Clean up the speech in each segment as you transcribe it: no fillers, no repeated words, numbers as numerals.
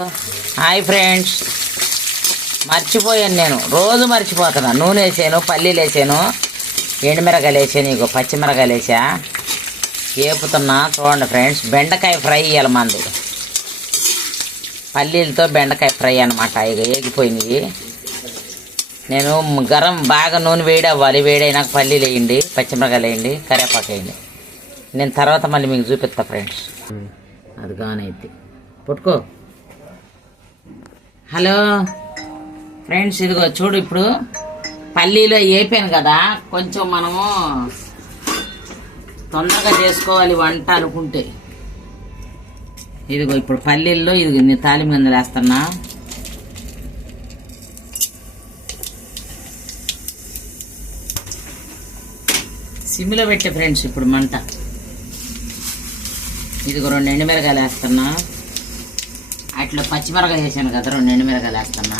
Hi friends, మర్చిపోయాను. నేను రోజు మర్చిపోతున్నా. నూనె వేసాను, పల్లీలు వేసాను, ఎండుమిరకాయలు వేసాను, ఇగో పచ్చిమిరకాయలు వేసా, వేపుతున్నా. చూడండి ఫ్రెండ్స్, బెండకాయ ఫ్రై ఇవ్వాలి మంది. పల్లీలతో బెండకాయ ఫ్రై అనమాట. ఇక వేగిపోయినాయి. నేను బాగా నూనె వేడి అవ్వాలి. వేడైనాక పల్లీలు వేయండి, పచ్చిమిరకాయలు వేయండి, కరివేపాకు వేయండి. నేను తర్వాత మళ్ళీ మీకు చూపిస్తా ఫ్రెండ్స్. అది కానైతే పుట్టుకో. హలో ఫ్రెండ్స్, ఇదిగో చూడు. ఇప్పుడు పల్లీలో వేపాను కదా, కొంచెం మనము తొందరగా చేసుకోవాలి వంట అనుకుంటే. ఇదిగో ఇప్పుడు పల్లీల్లో ఇదిగో నేను తాలింపు గింజలు వేస్తున్నా. సిమ్లో పెట్టే ఫ్రెండ్స్ ఇప్పుడు మంట. ఇదిగో 2 ఎండుమిరకాయలు వేస్తున్నా. అట్లా పచ్చిమిరకాయ వేసాను కదా, 2 ఎండుమిరకాయలు వేస్తున్నా.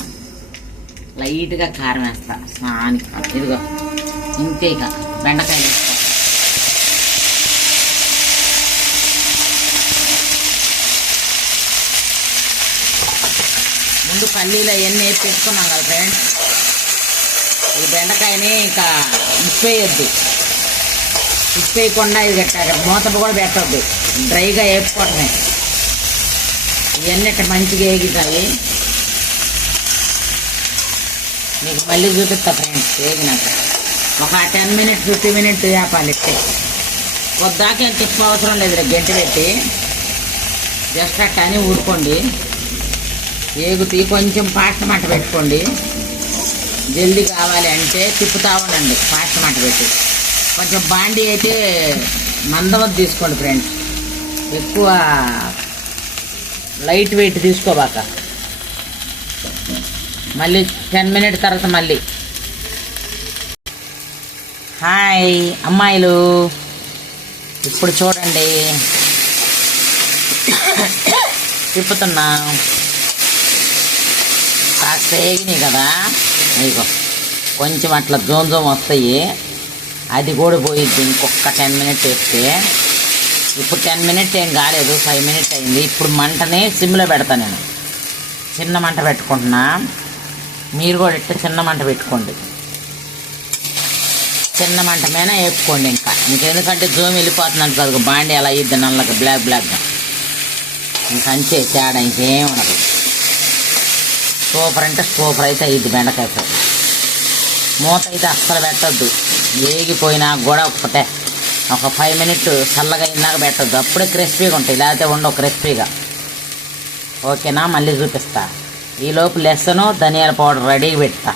లైట్గా కారం వేస్తా స్నానికి. ఇదిగో ఇంతే. ఇక బెండకాయలు వేస్తా. ముందు పల్లీలు అవన్నీ వేసి పెట్టుకున్నాం కదా ఫ్రెండ్స్. ఈ బెండకాయని ఇంకా ఉప్పేయద్దు. ఉప్పేయకుండా ఇది పెట్టాలి. మూత కూడా పెట్టద్దు, డ్రైగా వేపుకోవటమే. ఇవన్నీ మంచిగా వేగుతాయి. మీకు మళ్ళీ చూపిస్తా ఫ్రెండ్స్ వేగినాక. ఒక 10 మినిట్స్ 50 మినిట్స్ వేపాలి. వద్దాక తిప్ప అవసరం లేదు, గంటి పెట్టి జస్ట్ అట్టని ఊరుకోండి. వేగుతీ కొంచెం పాస్ట్ మంట పెట్టుకోండి. జల్దీ కావాలి అంటే తిప్పుతా ఉండండి పాస్ట్ మంట పెట్టి. కొంచెం బాండీ అయితే మందవద్దు తీసుకోండి ఫ్రెండ్స్. ఎక్కువ లైట్ వెయిట్ తీసుకోబాక. మళ్ళీ 10 మినిట్స్ తర్వాత మళ్ళీ. హాయ్ అమ్మాయిలు, ఇప్పుడు చూడండి తిప్పుతున్నా. కాస్త వేగినాయి కదా, ఇగో కొంచెం అట్లా జోమ్ వస్తాయి. అది కూడా పోయిద్ది ఇంకొక 10 మినిట్స్ వేస్తే. ఇప్పుడు 10 మినిట్స్ ఏం కాలేదు, 5 మినిట్స్ అయింది. ఇప్పుడు మంటని సిమ్లో పెడతా. నేను చిన్న మంట పెట్టుకుంటున్నా. మీరు కూడా ఇట్లా చిన్న మంట పెట్టుకోండి. చిన్న మంట మీద వేపుకోండి. ఇంకెందుకంటే జోమ్ వెళ్ళిపోతుందంట కదా, బాండి అలా అయ్యిద్ది నల్లగా బ్లాక్గా. అంతే తేడా, ఇంకేం ఉండదు. సూపర్ అంటే సూపర్ అయితే అయ్యిద్ది బెండకాయ ఫ్రై. మూత అయితే అస్సలు పెట్టద్దు. వేగిపోయినా కూడా ఒక 5 మినిట్స్ చల్లగా అయినాక పెట్టద్దు. అప్పుడే క్రిస్పీగా ఉంటాయి, లేకపోతే ఉండవు క్రిస్పీగా. ఓకేనా? మళ్ళీ చూపిస్తా. ఈలోపు లెస్సను ధనియాల పౌడర్ రెడీగా పెడతా.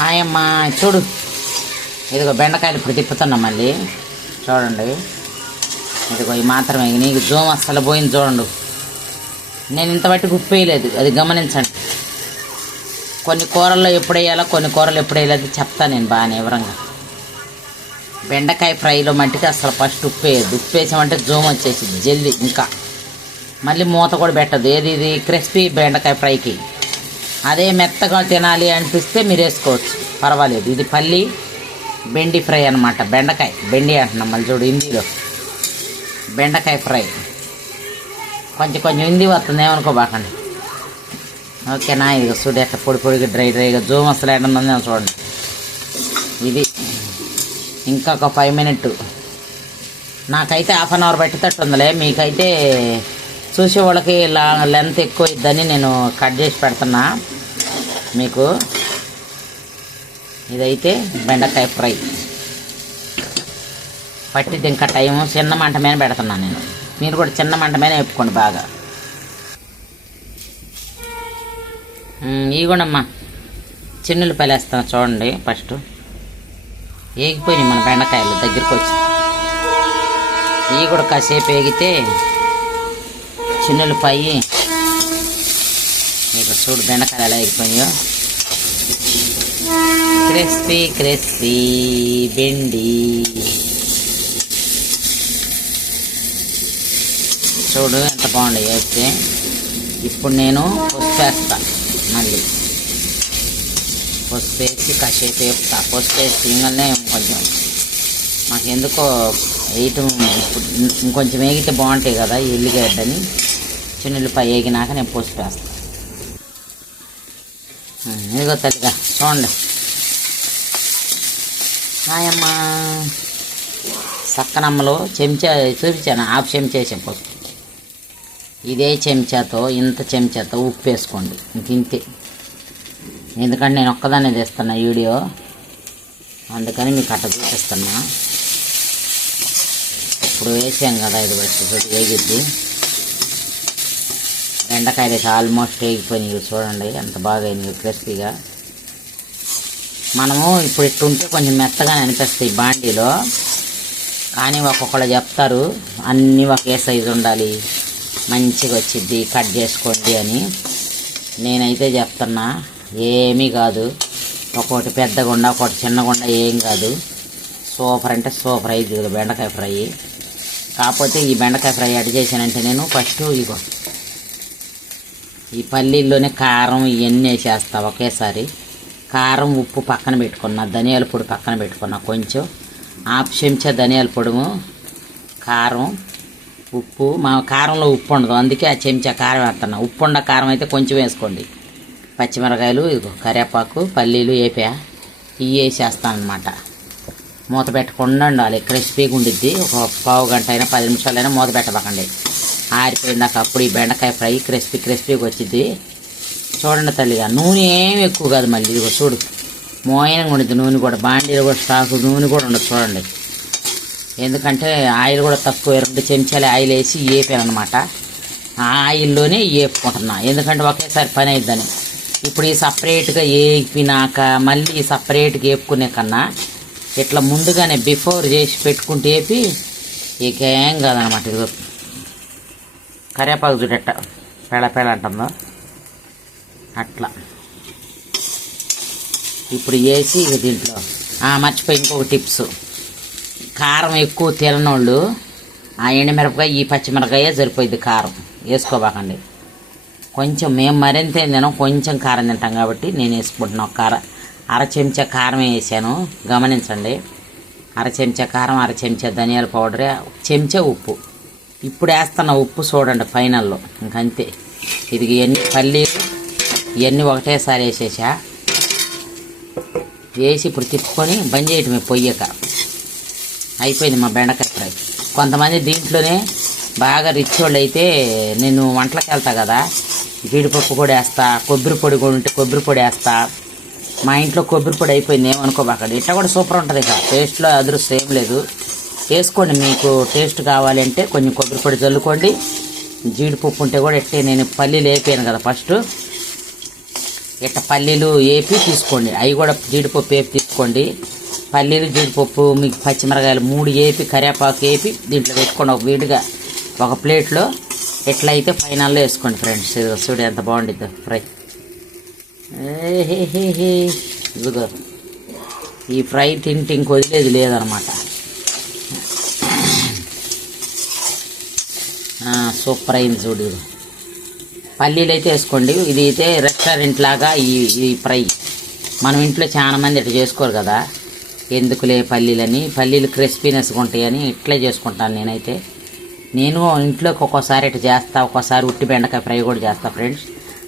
హాయమ్మా, చూడు. ఇదిగో బెండకాయలు ఇప్పుడు తిప్పుతున్నా మళ్ళీ. చూడండి, ఇదిగో ఈ మాత్రమే. నీకు జోమ్ అస్సలు పోయింది చూడండి. నేను ఇంత బట్టి ఉప్పు వేయలేదు, అది గమనించండి. కొన్ని కూరల్లో ఎప్పుడు వేయాలో, కొన్ని కూరలు ఎప్పుడు వేయలేదు చెప్తాను నేను బాగానే వివరంగా. బెండకాయ ఫ్రైలో మట్టికి అసలు ఫస్ట్ ఉప్పు వేయద్దు. ఉప్పు వేసామంటే జోమ్ వచ్చేసింది జల్దీ. ఇంకా మళ్ళీ మూత కూడా పెట్టద్దు. ఇది క్రిస్పీ బెండకాయ ఫ్రైకి. అదే మెత్తగా తినాలి అనిపిస్తే మీరు వేసుకోవచ్చు, పర్వాలేదు. ఇది పల్లి బెండి ఫ్రై అనమాట. బెండకాయ బెండి అంటున్నాం మళ్ళీ చూడు హిందీలో. బెండకాయ ఫ్రై కొంచెం హిందీ వస్తుంది, ఏమనుకోబాకండి. ఓకేనా? ఇది చూడు ఎట్లా పొడిగా డ్రైగా జోమ్ అసలు ఎక్కడుందని చూడండి. ఇది ఇంకొక 5 మినిట్. నాకైతే 1/2 అవర్ పెట్టేటట్టుందిలే. మీకైతే చూసే వాళ్ళకి లెంత్ ఎక్కువ ఇద్దని నేను కట్ చేసి పెడుతున్నా మీకు. ఇదైతే బెండకాయ ఫ్రై పట్టిద్ది. ఇంకా టైము చిన్న మంట మీద పెడుతున్నాను నేను. మీరు కూడా చిన్న మంట మీద వేపుకోండి బాగా. ఇగోనమ్మా చిన్నులపాయలు వేస్తాను చూడండి. ఫస్ట్ వేగిపోయినాయి మన బెండకాయలు దగ్గరికి వచ్చి. ఇవి కూడా కాసేపు వేగితే చిన్నులపాయి. ఇక చూడు బెండకాయలు ఎలా వేగిపోయాయో. క్రిస్పీ బెండి. చూడు ఎంత బాగుంది వేస్తే. ఇప్పుడు నేను పసుపు వేస్తా. మళ్ళీ పసుపు వేసి కాసేపు వేపుతా. పసుపు వేసి ఇంగల్నే కొంచెం మాకు ఎందుకో వేయటం ఇంకొంచెం వేగితే బాగుంటాయి కదా ఈ ఉల్లిగడ్డని. చిన్నుల్లిపాయ వేగినాక నేను పోసి వేస్తాను. ఇదిగో తల్లిగా చూడండి. హాయమ్మా సక్కనమ్మలో చెంచా చూపించాను, హాఫ్ చెంచా వేసాను పసుపు. ఇదే చెంచాతో ఇంత చెంచాతో ఉప్పు వేసుకోండి, ఇంతే. ఎందుకంటే నేను ఒక్కదాన్నే తీస్తున్నా వీడియో, అందుకని మీకు అట్ట చూపిస్తున్నా. ఇప్పుడు వేసాం కదా, ఇది బట్టి వేగిద్ది. బెండకాయలు అయితే ఆల్మోస్ట్ వేగిపోయినాయి చూడండి, ఎంత బాగా అయింది క్రిస్పీగా. మనము ఇప్పుడు ఇట్టుంటే కొంచెం మెత్తగానే అనిపిస్తాయి బాండీలో, కానీ ఒక్కొక్కళ్ళు చెప్తారు అన్నీ ఒకే సైజు ఉండాలి, మంచిగా వచ్చిద్ది, కట్ చేసుకోండి అని. నేనైతే చెప్తున్నా ఏమీ కాదు, ఒక్కొక్కటి పెద్దగుండా ఒకటి చిన్నగుండా ఏం కాదు. సూపర్ అంటే సూపర్ అయింది బెండకాయ ఫ్రై. కాకపోతే ఈ బెండకాయ ఫ్రై ఎడ్ చేశానంటే నేను ఫస్ట్ ఇగో ఈ పల్లీల్లోనే కారం ఇవన్నీ వేసేస్తా ఒకేసారి. కారం ఉప్పు పక్కన పెట్టుకున్నా, ధనియాల పొడి పక్కన పెట్టుకున్నా, కొంచెం హాఫ్ చెంచా ధనియాల పొడుము, కారం, ఉప్పు. మా కారంలో ఉప్పు ఉండదు, అందుకే ఆ చెంచా కారం వేస్తున్నా. ఉప్పు ఉండ కారం అయితే కొంచెం వేసుకోండి. పచ్చిమిరకాయలు, ఇదిగో కరివేపాకు, పల్లీలు వేపా, ఇవి వేసేస్తాను అనమాట. మూత పెట్టకుండా ఉండాలి, క్రిస్పీగా ఉండిద్ది. ఒక పావు గంట అయినా 10 నిమిషాలైనా మూత పెట్టబాకండి, ఆరిపోయిందాక. అప్పుడు ఈ బెండకాయ ఫ్రై క్రిస్పీగా వచ్చింది. చూడండి తల్లిగా, నూనె ఏమి ఎక్కువ కాదు. మళ్ళీ ఇదిగో చూడు, మోయనంగా ఉండిద్ది నూనె కూడా. బాండీలో కూడా స్టాకు నూనె కూడా ఉండదు చూడండి. ఎందుకంటే ఆయిల్ కూడా తక్కువ, 2 చెంచాలు ఆయిల్ వేసి వేపాను అనమాట. ఆ ఆయిల్లోనే వేపుకుంటున్నా, ఎందుకంటే ఒకేసారి పని అయిద్దని. ఇప్పుడు ఈ సపరేట్గా వేపినాక మళ్ళీ సపరేట్గా వేపుకునే కన్నా ఇట్లా ముందుగానే బిఫోర్ చేసి పెట్టుకుంటే వేపి ఇకేం కాదనమాట. ఇదిగో కరివేపాకు చూడట పెళ అంటుందో అట్లా. ఇప్పుడు వేసి ఇక దీంట్లో మర్చిపోయి ఇంకొక టిప్స్, కారం ఎక్కువ తిననోళ్ళు ఆ ఎండుమిరపకాయ ఈ పచ్చిమిరపకాయ సరిపోయింది, కారం వేసుకోబాకండి. కొంచెం మేము మరింత తినం, కొంచెం కారం తింటాం కాబట్టి నేను వేసుకుంటున్నాను. అర చెంచా కారం వేసాను, గమనించండి. అర చెంచా కారం, అర చెంచా ధనియాల పౌడర్, చెంచా ఉప్పు. ఇప్పుడు వేస్తున్న ఉప్పు చూడండి ఫైనల్లో, ఇంకంతే. ఇది ఇవన్నీ పల్లీలు ఇవన్నీ ఒకటేసారి వేసేసా. వేసి ఇప్పుడు తిప్పుకొని బంద్ చేయటమే, పొయ్యక అయిపోయింది మా బెండకాయ ఫ్రై. కొంతమంది దీంట్లోనే బాగా రిచ్ వాళ్ళు అయితే, నేను వంటలకు వెళ్తా కదా, జీడిపప్పు కూడా వేస్తా, కొబ్బరి పొడి కూడా ఉంటే కొబ్బరి పొడి వేస్తా. మా ఇంట్లో కొబ్బరి పొడి అయిపోయింది, ఏమనుకోబాకండి. ఇట్లా కూడా సూపర్ ఉంటుంది. ఇక టేస్ట్లో అదృష్టం ఏం లేదు, వేసుకోండి. మీకు టేస్ట్ కావాలంటే కొంచెం కొబ్బరి పొడి చల్లుకోండి. జీడిపప్పు ఉంటే కూడా ఇట్టే, నేను పల్లీలు వేపాను కదా ఫస్ట్, ఇట్ట పల్లీలు వేపి తీసుకోండి. అవి కూడా జీడిపప్పు వేపి తీసుకోండి. పల్లీలు, జీడిపప్పు, మీకు పచ్చిమిరకాయలు 3 వేపి, కరివేపాకు వేపి దీంట్లో పెట్టుకోండి ఒక వీడిగా ఒక ప్లేట్లో. ఎట్లయితే ఫైనల్లో వేసుకోండి ఫ్రెండ్స్. చూడు ఎంత బాగుండిద్దో ఫ్రై. ఇదిగో ఈ ఫ్రై తింటే ఇంక వదిలేది లేదనమాట. సూపర్ అయింది చూడు. ఇది పల్లీలు అయితే వేసుకోండి. ఇది అయితే రెస్టారెంట్ లాగా ఈ ఫ్రై. మనం ఇంట్లో చాలా మంది ఇట్లా చేసుకోరు కదా, ఎందుకులే పల్లీలని, పల్లీలు క్రిస్పీనెస్గా ఉంటాయని ఇట్లే చేసుకుంటాను నేనైతే. నేను ఇంట్లోకి ఒక్కోసారి ఇట్లా చేస్తా, ఒక్కోసారి ఉట్టి బెండకాయ ఫ్రై కూడా చేస్తా ఫ్రెండ్స్,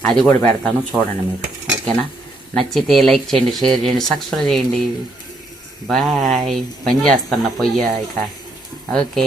అది కూడా పెడతాను చూడండి మీరు. ఓకేనా? నచ్చితే లైక్ చేయండి, షేర్ చేయండి, సబ్స్క్రైబ్ చేయండి. బాయ్. పని చేస్తున్నా పొయ్య ఇక. ఓకే.